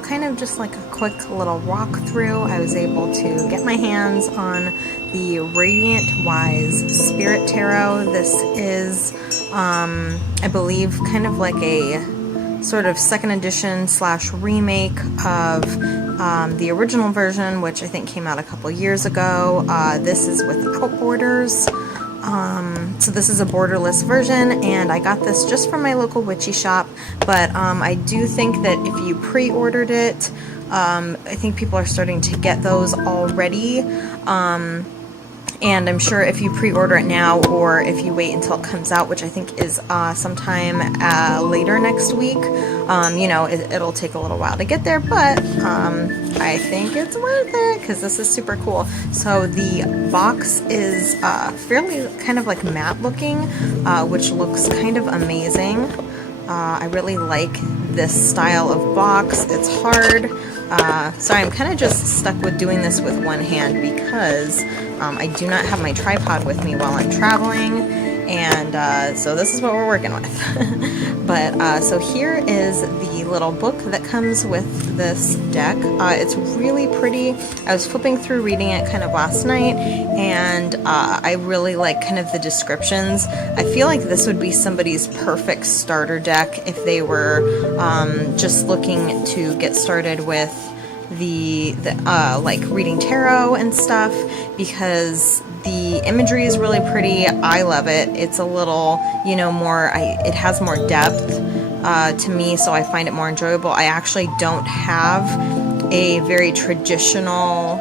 know, kind of just like a quick little walkthrough, I was able to get my hands on the Radiant Wise Spirit Tarot. This is, I believe, kind of like a sort of second edition / remake of the original version, which I think came out a couple years ago. This is without borders. So this is a borderless version, and I got this just from my local witchy shop, but I do think that if you pre-ordered it, I think people are starting to get those already. And I'm sure if you pre-order it now, or if you wait until it comes out, which I think is sometime later next week, you know, it'll take a little while to get there, but I think it's worth it because this is super cool. So the box is fairly kind of like matte looking, which looks kind of amazing. I really like this style of box. It's hard. Sorry, I'm kind of just stuck with doing this with one hand because I do not have my tripod with me while I'm traveling, and so this is what we're working with. But so here is the little book that comes with this deck. It's really pretty. I was flipping through reading it kind of last night, and I really like kind of the descriptions. I feel like this would be somebody's perfect starter deck if they were just looking to get started with the like reading tarot and stuff, because the imagery is really pretty. I love it. It's a little, you know, more, it has more depth to me, so I find it more enjoyable. I actually don't have a very traditional,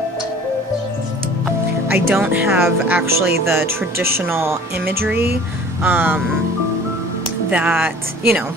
I don't have actually the traditional imagery that, you know,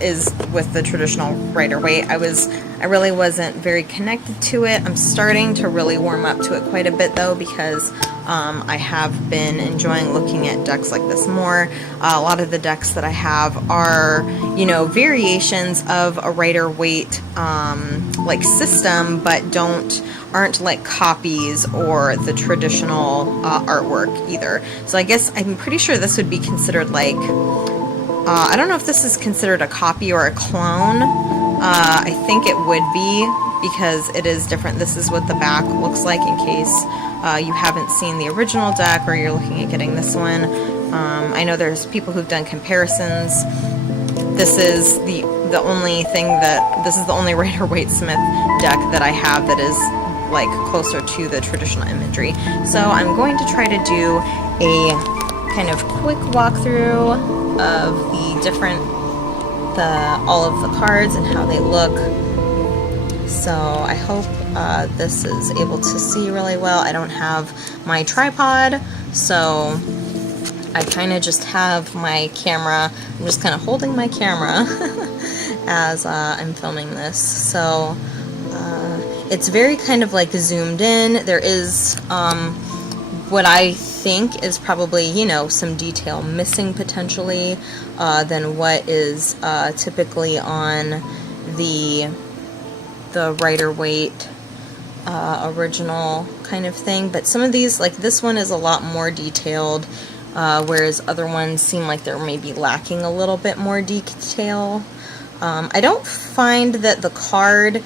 is with the traditional Rider-Waite. I really wasn't very connected to it. I'm starting to really warm up to it quite a bit though, because I have been enjoying looking at decks like this more. A lot of the decks that I have are, you know, variations of a Rider-Waite like system, but aren't like copies or the traditional artwork either. So I guess I'm pretty sure this would be considered like, I don't know if this is considered a copy or a clone. I think it would be, because it is different. This is what the back looks like in case you haven't seen the original deck or you're looking at getting this one. I know there's people who've done comparisons. This is the only thing that, this is the only Rider-Waite Smith deck that I have that is like closer to the traditional imagery. So I'm going to try to do a kind of quick walkthrough of the different, all of the cards and how they look. So I hope this is able to see really well. I don't have my tripod, so I kind of just have my camera. I'm just kind of holding my camera as I'm filming this. So it's very kind of like zoomed in. There is what I think is probably, you know, some detail missing potentially than what is typically on the Rider-Waite original kind of thing. But some of these, like this one, is a lot more detailed, whereas other ones seem like they're maybe lacking a little bit more detail. I don't find that the card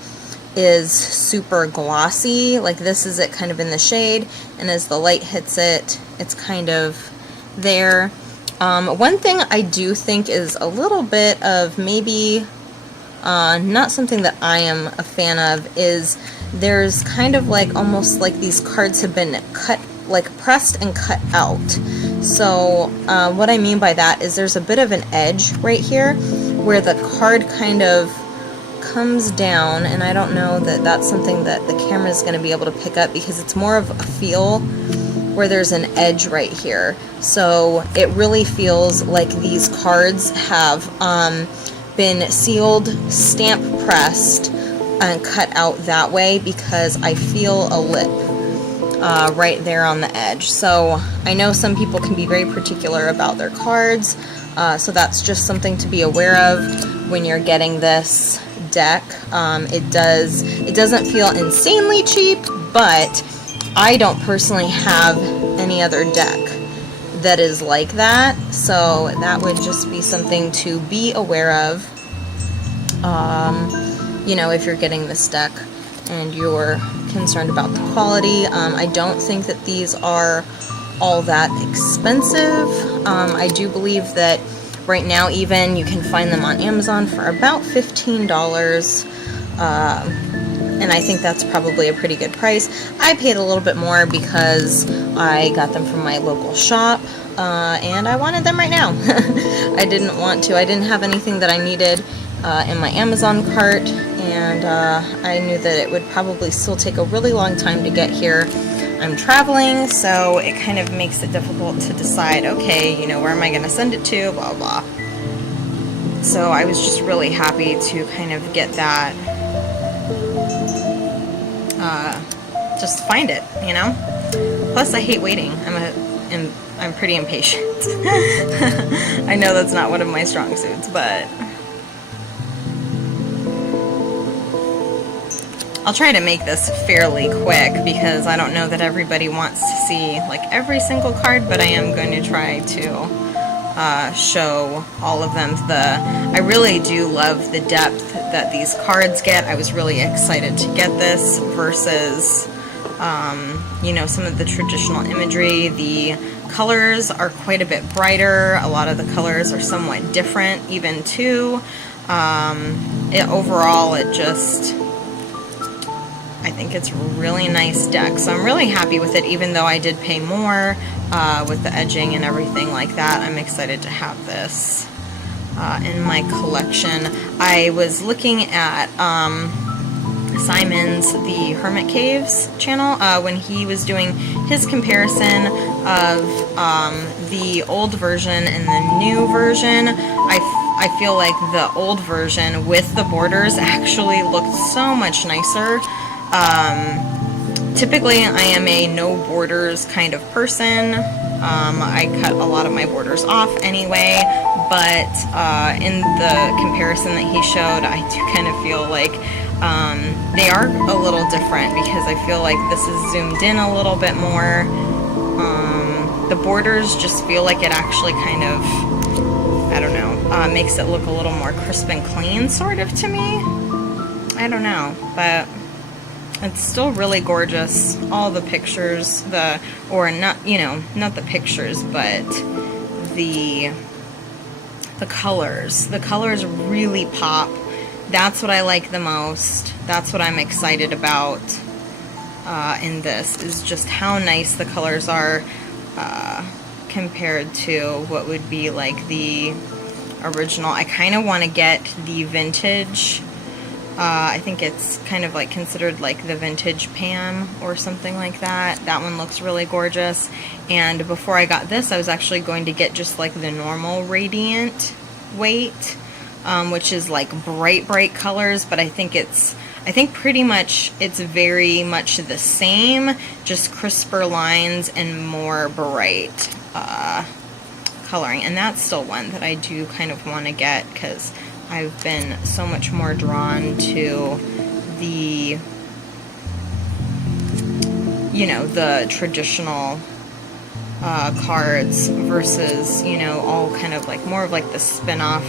is super glossy. Like this is it kind of in the shade, and as the light hits it, it's kind of there. One thing I do think is a little bit of maybe not something that I am a fan of is there's kind of like almost like these cards have been cut, like pressed and cut out. So what I mean by that is there's a bit of an edge right here where the card kind of comes down, and I don't know that that's something that the camera is going to be able to pick up because it's more of a feel where there's an edge right here. So it really feels like these cards have been sealed, stamp pressed, and cut out that way, because I feel a lip right there on the edge. So I know some people can be very particular about their cards, so that's just something to be aware of when you're getting this deck. It doesn't feel insanely cheap, but I don't personally have any other deck that is like that, so that would just be something to be aware of. you know, if you're getting this deck and you're concerned about the quality. I don't think that these are all that expensive. I do believe that right now even you can find them on Amazon for about $15. And I think that's probably a pretty good price. I paid a little bit more because I got them from my local shop, and I wanted them right now. I didn't have anything that I needed in my Amazon cart, and I knew that it would probably still take a really long time to get here. I'm traveling, so it kind of makes it difficult to decide, okay, you know, where am I going to send it to, blah, blah. So I was just really happy to kind of get that, just find it, you know? Plus, I hate waiting. I'm pretty impatient. I know that's not one of my strong suits, but I'll try to make this fairly quick because I don't know that everybody wants to see like every single card, but I am going to try to show all of them. I really do love the depth that these cards get. I was really excited to get this versus you know, some of the traditional imagery. The colors are quite a bit brighter. A lot of the colors are somewhat different even too. Overall, I think it's a really nice deck, so I'm really happy with it, even though I did pay more with the edging and everything like that. I'm excited to have this in my collection. I was looking at Simon's The Hermit Caves channel when he was doing his comparison of the old version and the new version. I feel like the old version with the borders actually looked so much nicer. Typically I am a no borders kind of person. I cut a lot of my borders off anyway, but in the comparison that he showed, I do kind of feel like they are a little different because I feel like this is zoomed in a little bit more. The borders just feel like it actually kind of, I don't know, makes it look a little more crisp and clean sort of to me. I don't know, but it's still really gorgeous. All the pictures, or not, you know, not the pictures, but the colors. The colors really pop. That's what I like the most. That's what I'm excited about in this, is just how nice the colors are compared to what would be like the original. I kind of want to get the vintage. I think it's kind of like considered like the vintage Pam or something like that. That one looks really gorgeous. And before I got this, I was actually going to get just like the normal Radiant weight, which is like bright colors, but I think pretty much it's very much the same, just crisper lines and more bright coloring. And that's still one that I do kind of want to get because I've been so much more drawn to the, you know, the traditional cards versus, you know, all kind of like more of like the spin-off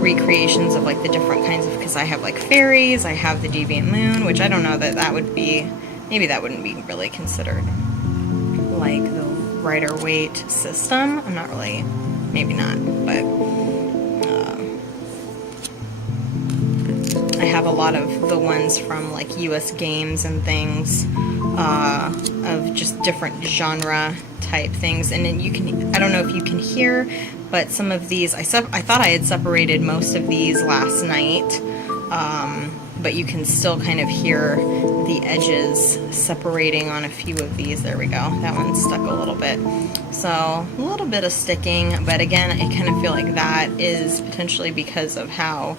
recreations of like the different kinds of, because I have like fairies, I have the Deviant Moon, which I don't know that would be, maybe that wouldn't be really considered like the Rider Waite system. I'm not really, maybe not, but I have a lot of the ones from like US Games and things, of just different genre type things. And then you can, I don't know if you can hear, but some of these, I thought I had separated most of these last night, but you can still kind of hear the edges separating on a few of these. There we go. That one stuck a little bit. So a little bit of sticking, but again, I kind of feel like that is potentially because of how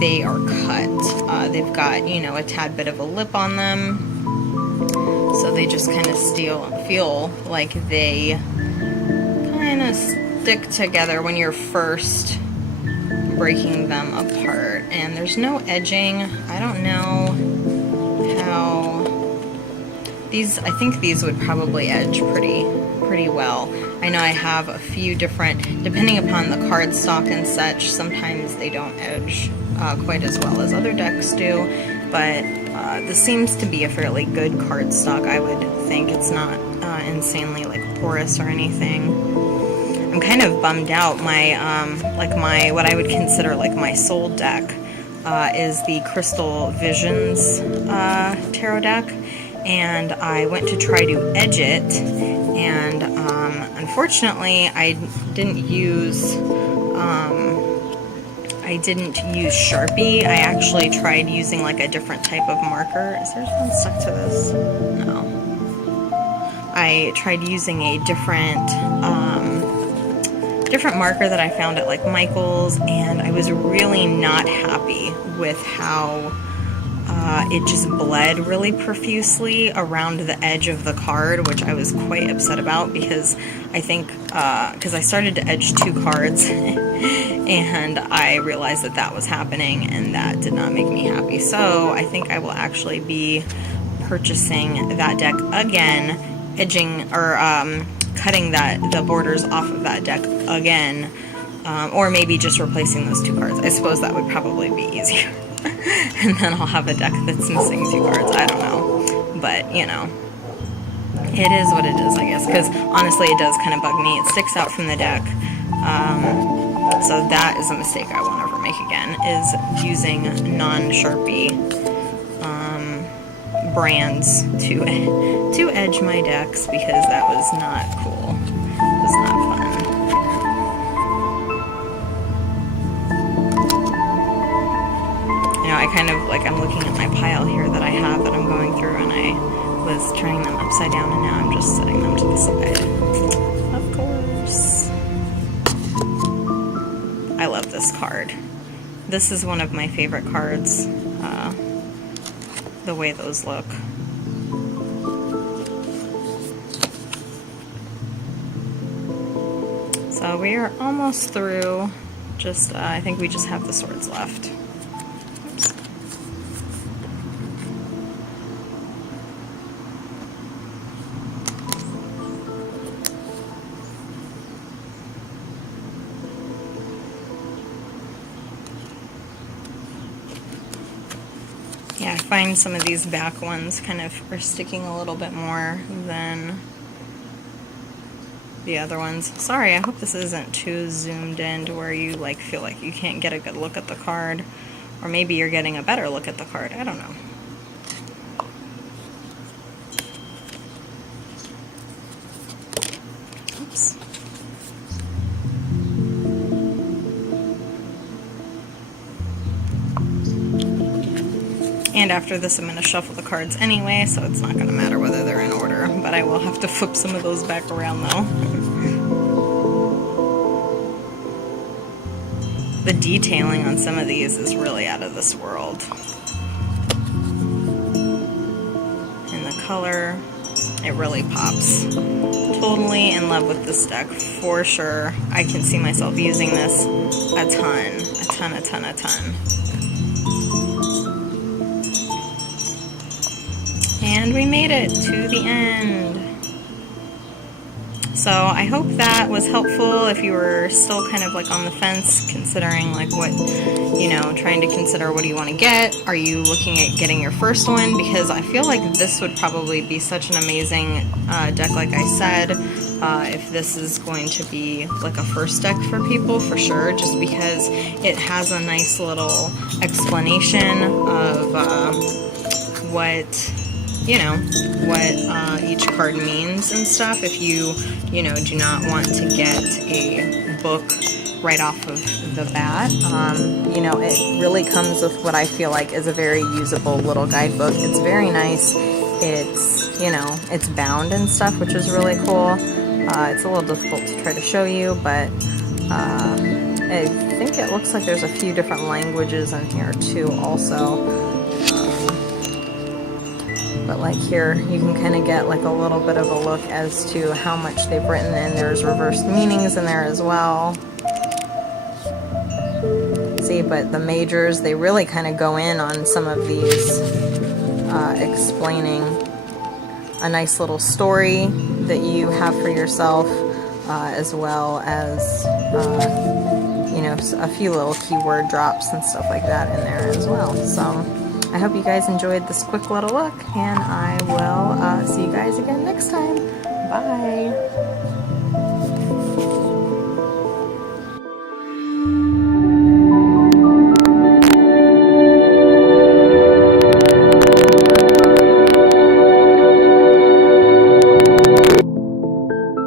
they are cut. They've got, you know, a tad bit of a lip on them, so they just kind of feel like they kind of stick together when you're first breaking them apart. And there's no edging. I don't know how these, I think these would probably edge pretty well. I know I have a few different, depending upon the cardstock and such, sometimes they don't edge quite as well as other decks do, but this seems to be a fairly good card stock, I would think. It's not insanely like porous or anything. I'm kind of bummed out. My what I would consider like my soul deck is the Crystal Visions tarot deck, and I went to try to edge it, and unfortunately I didn't use Sharpie. I actually tried using like a different type of marker. Is there one stuck to this? No. I tried using a different marker that I found at like Michael's, and I was really not happy with how it just bled really profusely around the edge of the card, which I was quite upset about, because I think because I started to edge 2 cards and I realized that that was happening, and that did not make me happy. So I think I will actually be purchasing that deck again, edging or cutting the borders off of that deck again, or maybe just replacing those 2 cards. I suppose that would probably be easier. And then I'll have a deck that's missing 2 cards. I don't know. But, you know, it is what it is, I guess. Because, honestly, it does kind of bug me. It sticks out from the deck. So that is a mistake I won't ever make again, is using non-Sharpie brands to edge my decks, because that was not cool. It was not fun. I kind of, like, I'm looking at my pile here that I have that I'm going through, and I was turning them upside down, and now I'm just setting them to the side. Of course. I love this card. This is one of my favorite cards, the way those look. So we are almost through. Just, I think we just have the swords left. Yeah, I find some of these back ones kind of are sticking a little bit more than the other ones. Sorry, I hope this isn't too zoomed in to where you like feel like you can't get a good look at the card. Or maybe you're getting a better look at the card. I don't know. Oops. And after this, I'm going to shuffle the cards anyway, so it's not going to matter whether they're in order. But I will have to flip some of those back around, though. The detailing on some of these is really out of this world. And the color, it really pops. Totally in love with this deck, for sure. I can see myself using this a ton. And we made it to the end. So I hope that was helpful if you were still kind of like on the fence, considering like what, you know, trying to consider what do you want to get. Are you looking at getting your first one? Because I feel like this would probably be such an amazing deck, like I said, if this is going to be like a first deck for people, for sure, just because it has a nice little explanation of what, you know, what each card means and stuff. If you know, do not want to get a book right off of the bat, you know, it really comes with what I feel like is a very usable little guidebook. It's very nice. It's, you know, it's bound and stuff, which is really cool. It's a little difficult to try to show you, but I think it looks like there's a few different languages in here too also. But like here, you can kind of get like a little bit of a look as to how much they've written, and there's reversed meanings in there as well. See, but the majors, they really kind of go in on some of these, explaining a nice little story that you have for yourself, as well as, you you know, a few little keyword drops and stuff like that in there as well. So I hope you guys enjoyed this quick little look, and I will see you guys again next time. Bye!